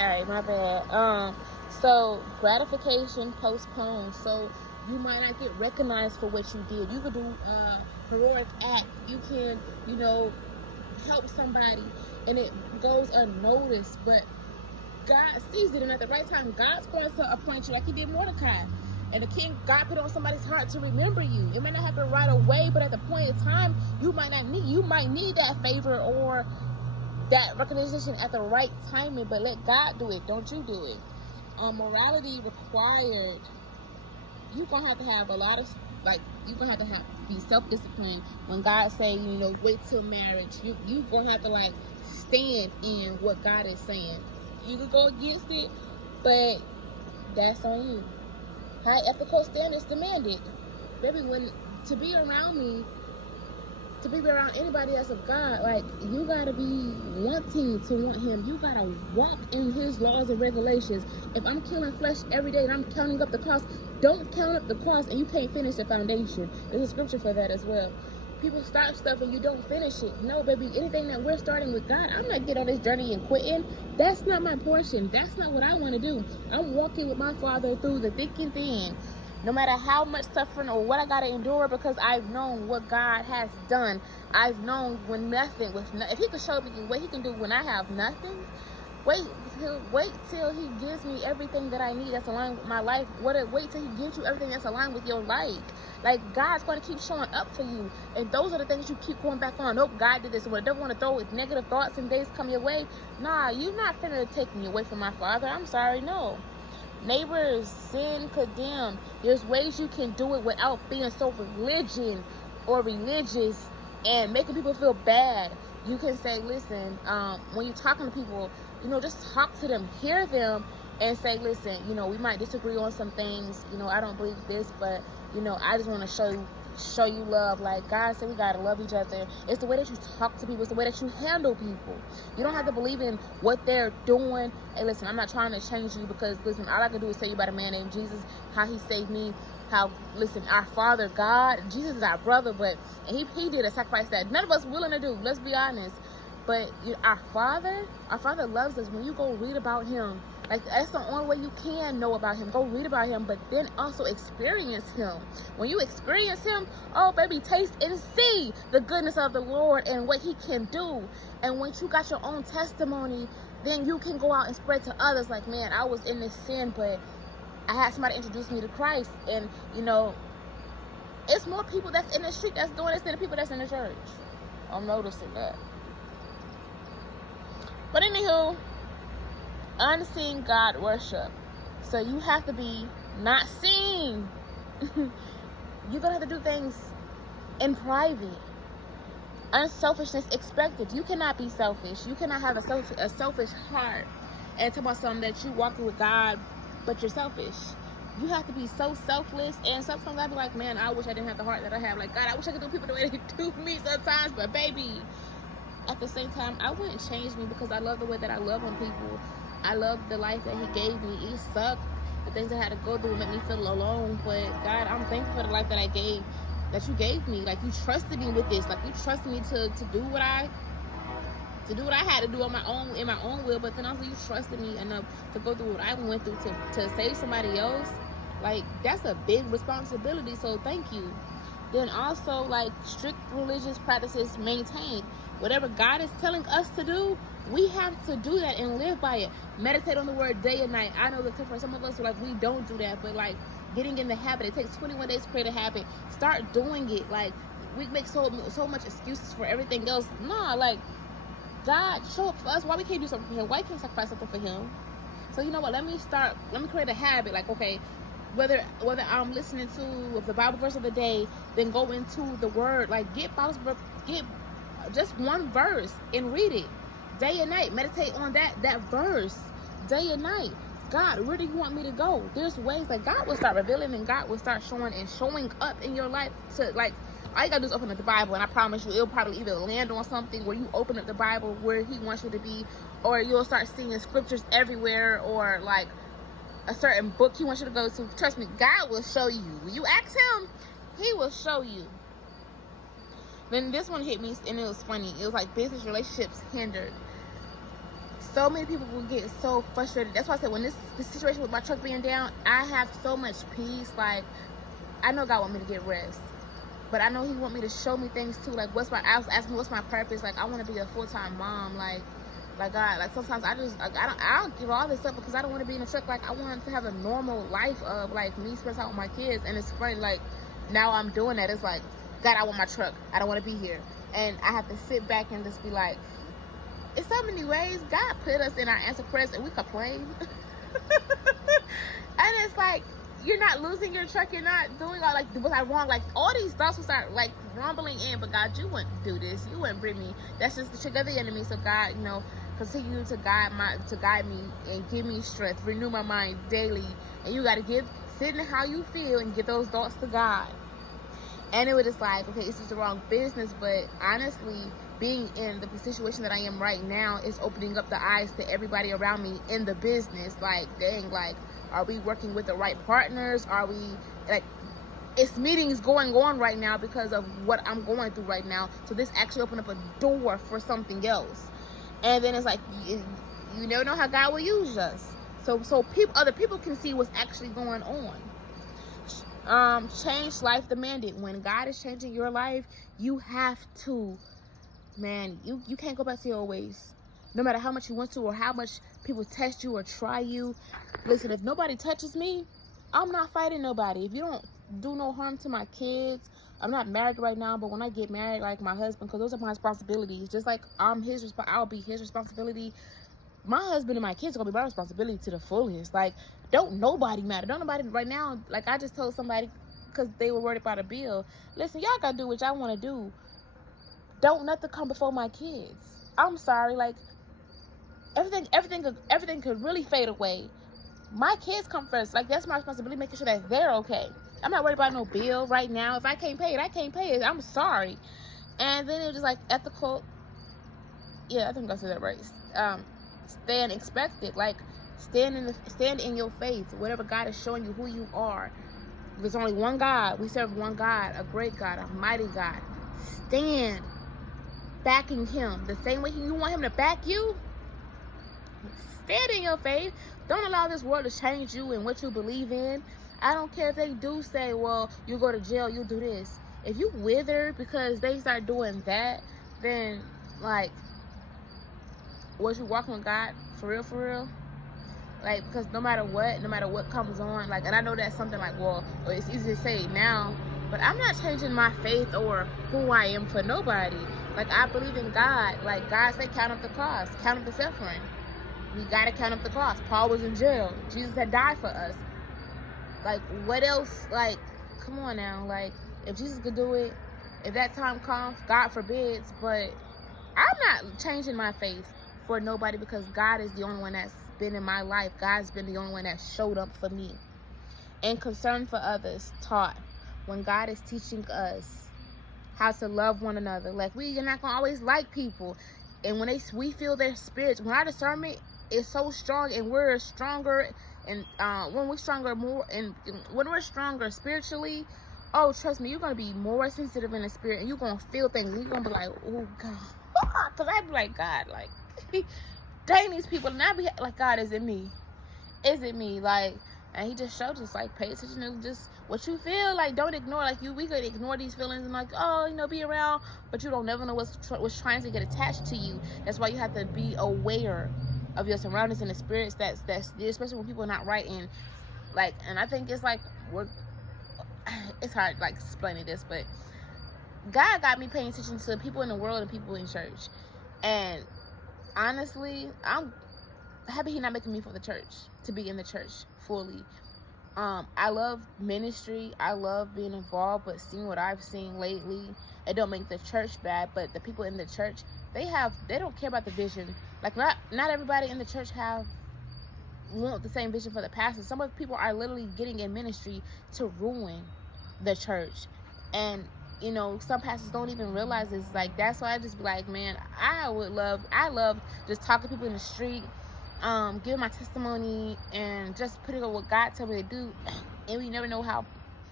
Alright, my bad. So gratification postponed. So you might not get recognized for what you did. You could do a heroic act. You can, help somebody and it goes unnoticed, but God sees it, and at the right time, God's going to appoint you like He did Mordecai. And the king, God put on somebody's heart to remember you. It may not happen right away, but at the point in time, you might need that favor or that recognition at the right timing. But let God do it. Don't you do it. Morality required. You're gonna have a lot of you're gonna have to be self-disciplined when God say wait till marriage. You gonna have to stand in what God is saying. You can go against it, but that's on you. High ethical standards demanded. Baby, to be around anybody else of God, you gotta be wanting to want Him. You gotta walk in His laws and regulations. If I'm killing flesh every day and I'm counting up the cost, don't count up the cost and you can't finish the foundation. There's a scripture for that as well. People start stuff and you don't finish it. No, baby, anything that we're starting with God, I'm not getting on this journey and quitting. That's not my portion. That's not what I want to do. I'm walking with my Father through the thick and thin. No matter how much suffering or what I got to endure, because I've known what God has done. I've known if He can show me what He can do when I have nothing, wait till He gives me everything that I need that's aligned with my life. Wait till He gives you everything that's aligned with your life. God's going to keep showing up for you. And those are the things you keep going back on. Nope, God did this. When the devil want to throw with negative thoughts and days come your way, nah, you're not finna take me away from my Father. I'm sorry, no. Neighbors, sin, condemn. There's ways you can do it without being so religious and making people feel bad. You can say, listen, when you're talking to people, just talk to them, hear them, and say, listen, we might disagree on some things. I don't believe this, but, I just want to show you love. God said we got to love each other. It's the way that you talk to people. It's the way that you handle people. You don't have to believe in what they're doing. Hey, listen, I'm not trying to change you because, listen, all I can do is tell you about a man named Jesus, how He saved me, our Father, God, Jesus is our brother, and he did a sacrifice that none of us willing to do. Let's be honest. But our Father loves us. When you go read about Him, that's the only way you can know about Him. Go read about Him, but then also experience Him. When you experience Him, oh baby, taste and see the goodness of the Lord and what He can do. And once you got your own testimony, then you can go out and spread to others. Man, I was in this sin, but I had somebody introduce me to Christ. And it's more people that's in the street that's doing this than the people that's in the church. I'm noticing that. But anywho, unseen God worship. So you have to be not seen. You're gonna have to do things in private. Unselfishness expected. You cannot be selfish. You cannot have a selfish heart and talk about something that you walking with God, but you're selfish. You have to be so selfless, and sometimes I be like, man, I wish I didn't have the heart that I have. God, I wish I could do people the way they do me sometimes, but baby, at the same time, I wouldn't change me because I love the way that I love on people. I love the life that He gave me. It sucked. The things I had to go through make me feel alone. But God, I'm thankful for the life that you gave me. You trusted me with this. You trusted me to do what I had to do in my own will. But then also you trusted me enough to go through what I went through to save somebody else. That's a big responsibility. So thank you. Then also strict religious practices maintained. Whatever God is telling us to do, we have to do that and live by it. Meditate on the word day and night. I know that for some of us, we don't do that, but getting in the habit. It takes 21 days to create a habit. Start doing it. We make so much excuses for everything else. Nah, God, show up for us. Why we can't do something for Him? Why can't sacrifice something for Him? So you know what? Let me create a habit. Okay, whether I'm listening to the Bible verse of the day, then go into the Word. Get just one verse and read it day and night. Meditate on that verse day and night. God, where do you want me to go? There's ways that God will start revealing and God will start showing up in your life to all you gotta do is open up the Bible, and I promise you it'll probably either land on something where you open up the Bible where He wants you to be, or you'll start seeing scriptures everywhere, or a certain book He wants you to go to. Trust me, God will show you. When you ask Him, He will show you. Then this one hit me, and it was funny. It was business relationships hindered. So many people will get so frustrated. That's why I said when this situation with my truck being down, I have so much peace. Like, I know God want me to get rest, but I know He want me to show me things too. Like, I was asking, what's my purpose? Like, I want to be a full-time mom. Like God, like sometimes I just, like, I'll give all this up because I don't want to be in a truck. Like, I want to have a normal life of, like, me spend time with my kids. And it's funny, like, now I'm doing that. It's like, God, I want my truck. I don't want to be here. And I have to sit back and just be like, in so many ways, God put us in our answer prayers and we complain. And it's like, you're not losing your truck, you're not doing all, like, was I wrong? Like, all these thoughts will start, like, rumbling in, but God, you wouldn't do this. You wouldn't bring me. That's just the trick of the enemy. So God, you know, continue to guide me and give me strength, renew my mind daily. And you got to sit in how you feel and give those thoughts to God. And it was just like, okay, this is the wrong business, but honestly, being in the situation that I am right now is opening up the eyes to everybody around me in the business. Like, dang, like, are we working with the right partners? Are we, like, it's meetings going on right now because of what I'm going through right now. So this actually opened up a door for something else. And then it's like, you never know how God will use us. So other people can see what's actually going on. Change life demanded. When God is changing your life, you have to, man, you can't go back to your old ways. No matter how much you want to or how much people test you or try you. Listen, if nobody touches me, I'm not fighting nobody. If you don't do no harm to my kids, I'm not married right now, but when I get married, like my husband, because those are my responsibilities. Just like I'll be his responsibility. My husband and my kids are gonna be my responsibility to the fullest. Like, don't nobody matter. Don't nobody right now. Like, I just told somebody because they were worried about a bill. Listen, y'all gotta do what y'all want to do. Don't nothing come before my kids. I'm sorry. Like, everything could really fade away. My kids come first. Like, that's my responsibility, making sure that they're okay. I'm not worried about no bill right now. If I can't pay it, I can't pay it. I'm sorry. And then it was just like ethical. Yeah, I think I said that right. Stand expected. Like, stand in your faith. Whatever God is showing you who you are. There's only one God. We serve one God, a great God, a mighty God. Stand backing Him the same way you want Him to back you. Stand in your faith. Don't allow this world to change you and what you believe in. I don't care if they do say, well, you go to jail, you do this. If you wither because they start doing that, then, like, was you walking with God for real? Like, because no matter what comes on, like, and I know that's something like, well, it's easy to say now, but I'm not changing my faith or who I am for nobody. Like, I believe in God. Like, God said, count up the cost, count up the suffering. We gotta count up the cost. Paul was in jail. Jesus had died for us. Like, what else? Like, come on now. Like, if Jesus could do it, if that time comes, God forbids, but I'm not changing my faith for nobody because God is the only one that's been in my life. God's been the only one that showed up for me. And concern for others taught when God is teaching us how to love one another. Like, we're not gonna always like people, and when we feel their spirits, when our discernment is so strong and we're stronger, and when we're stronger more, and when we're stronger spiritually, oh, trust me, you're gonna be more sensitive in the spirit, and you're gonna feel things, and you're gonna be like, oh God, because I'd be like, God, like, dang these people, and I'd be like, God, is it me? Like, and He just showed us, like, pay attention to just what you feel. Like, don't ignore. Like, we could ignore these feelings and, like, oh, you know, be around, but you don't never know what's trying to get attached to you. That's why you have to be aware of your surroundings and the spirits that's especially when people are not right. And, like, and I think it's like, it's hard, like, explaining this, but God got me paying attention to people in the world and people in church. And honestly, I'm happy He not making me for the church, to be in the church fully. I love ministry. I love being involved, but seeing what I've seen lately, it don't make the church bad, but the people in the church, they don't care about the vision. Like, not everybody in the church want the same vision for the pastor. Some of the people are literally getting in ministry to ruin the church. And, you know, some pastors don't even realize it's like, that's why I just be like, man, I love just talking to people in the street, giving my testimony and just putting on what God told me to do. And we never know how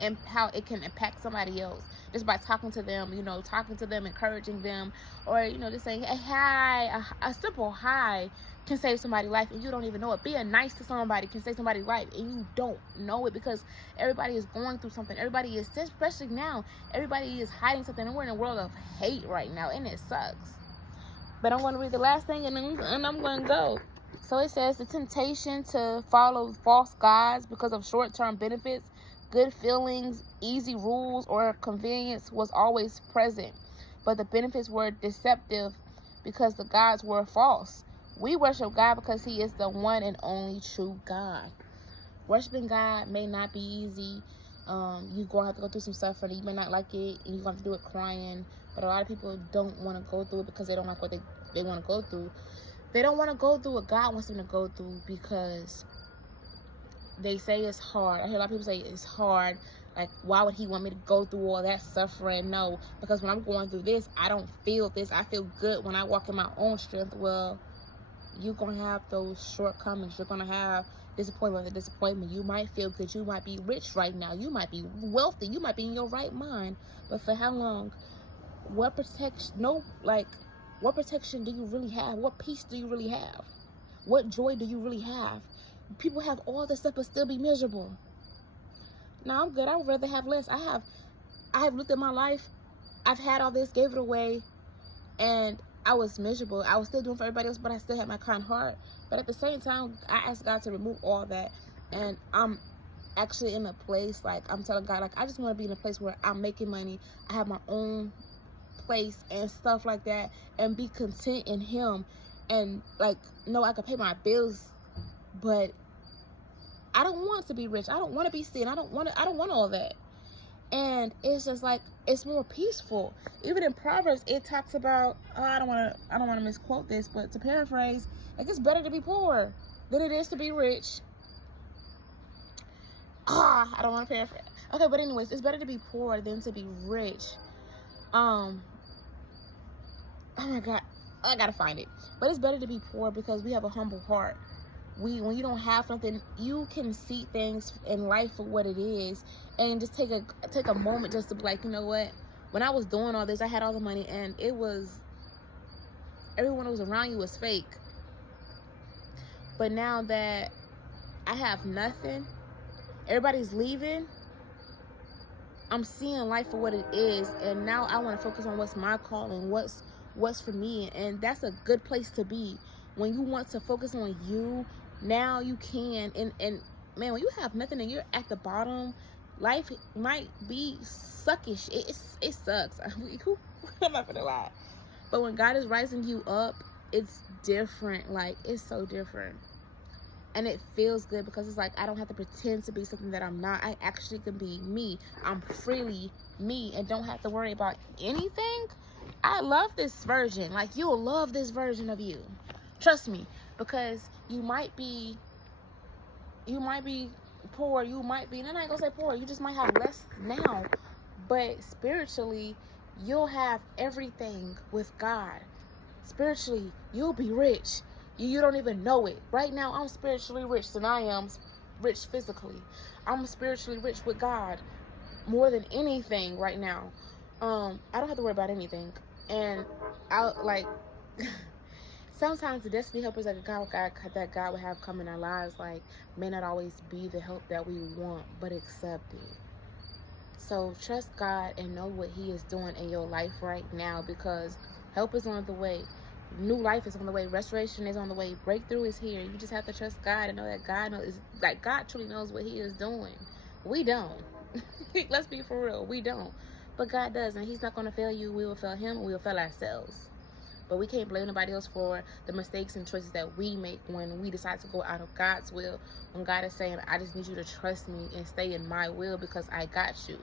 it can impact somebody else just by talking to them, you know, encouraging them, or, you know, just saying, hey, hi, a simple hi can save somebody's life and you don't even know it. Being nice to somebody can save somebody's life and you don't know it, because everybody is going through something. Everybody is, especially now, everybody is hiding something, and we're in a world of hate right now, and it sucks. But I'm going to read the last thing, and I'm going to go. So it says, the temptation to follow false gods because of short-term benefits, good feelings, easy rules, or convenience was always present, but the benefits were deceptive because the gods were false. We worship God because he is the one and only true God. Worshiping God may not be easy. You're going to have to go through some suffering. You may not like it, and you're going to have to do it crying. But a lot of people don't want to go through it because they don't like what they want to go through. They don't want to go through what God wants them to go through because they say it's hard. I hear a lot of people say it's hard. Like, why would he want me to go through all that suffering? No, because when I'm going through this, I don't feel this. I feel good when I walk in my own strength. Well, you're going to have those shortcomings. You're going to have disappointment after disappointment. You might feel good. You might be rich right now. You might be wealthy. You might be in your right mind. But for how long? What protection? What protection do you really have? What peace do you really have? What joy do you really have? People have all this stuff but still be miserable. No, I'm good. I would rather have less. I have looked at my life. I've had all this, gave it away, and I was miserable. I was still doing for everybody else, but I still had my kind heart. But at the same time, I asked God to remove all that. And I'm actually in a place, like, I'm telling God, like, I just want to be in a place where I'm making money. I have my own place and stuff like that, and be content in him. And, like, no, I can pay my bills, but I don't want to be rich. I don't want to be sin. I don't want all that. And it's just like, it's more peaceful. Even in Proverbs, it talks about, I don't want to misquote this, but to paraphrase, like, it's better to be poor than it is to be rich. I don't want to paraphrase. Okay, but anyways, it's better to be poor than to be rich. Oh my God, I gotta find it. But it's better to be poor because we have a humble heart. When you don't have something, you can see things in life for what it is, and just take a moment just to be like, you know what? When I was doing all this, I had all the money, and it was, everyone that was around you was fake. But now that I have nothing, everybody's leaving, I'm seeing life for what it is, and now I want to focus on what's my calling, what's for me, and that's a good place to be. When you want to focus on you, now you can. And man, when you have nothing and you're at the bottom, life might be suckish. It sucks. I'm not gonna lie. But when God is rising you up, it's different. Like, it's so different. And it feels good because it's like, I don't have to pretend to be something that I'm not. I actually can be me. I'm freely me and don't have to worry about anything. I love this version. Like, you'll love this version of you. Trust me, because you might be poor. You might be, and I'm not gonna say poor. You just might have less now, but spiritually, you'll have everything with God. Spiritually, you'll be rich. You don't even know it. Right now, I'm spiritually rich than I am rich physically. I'm spiritually rich with God more than anything right now. I don't have to worry about anything, and I like. Sometimes the destiny helpers that God would have come in our lives, like, may not always be the help that we want, but accept it. So trust God and know what he is doing in your life right now, because help is on the way. New life is on the way. Restoration is on the way. Breakthrough is here. You just have to trust God and know that God knows, like, God truly knows what he is doing. We don't. Let's be for real. We don't. But God does, and he's not going to fail you. We will fail him, and we will fail ourselves. But we can't blame nobody else for the mistakes and choices that we make when we decide to go out of God's will. When God is saying, I just need you to trust me and stay in my will because I got you.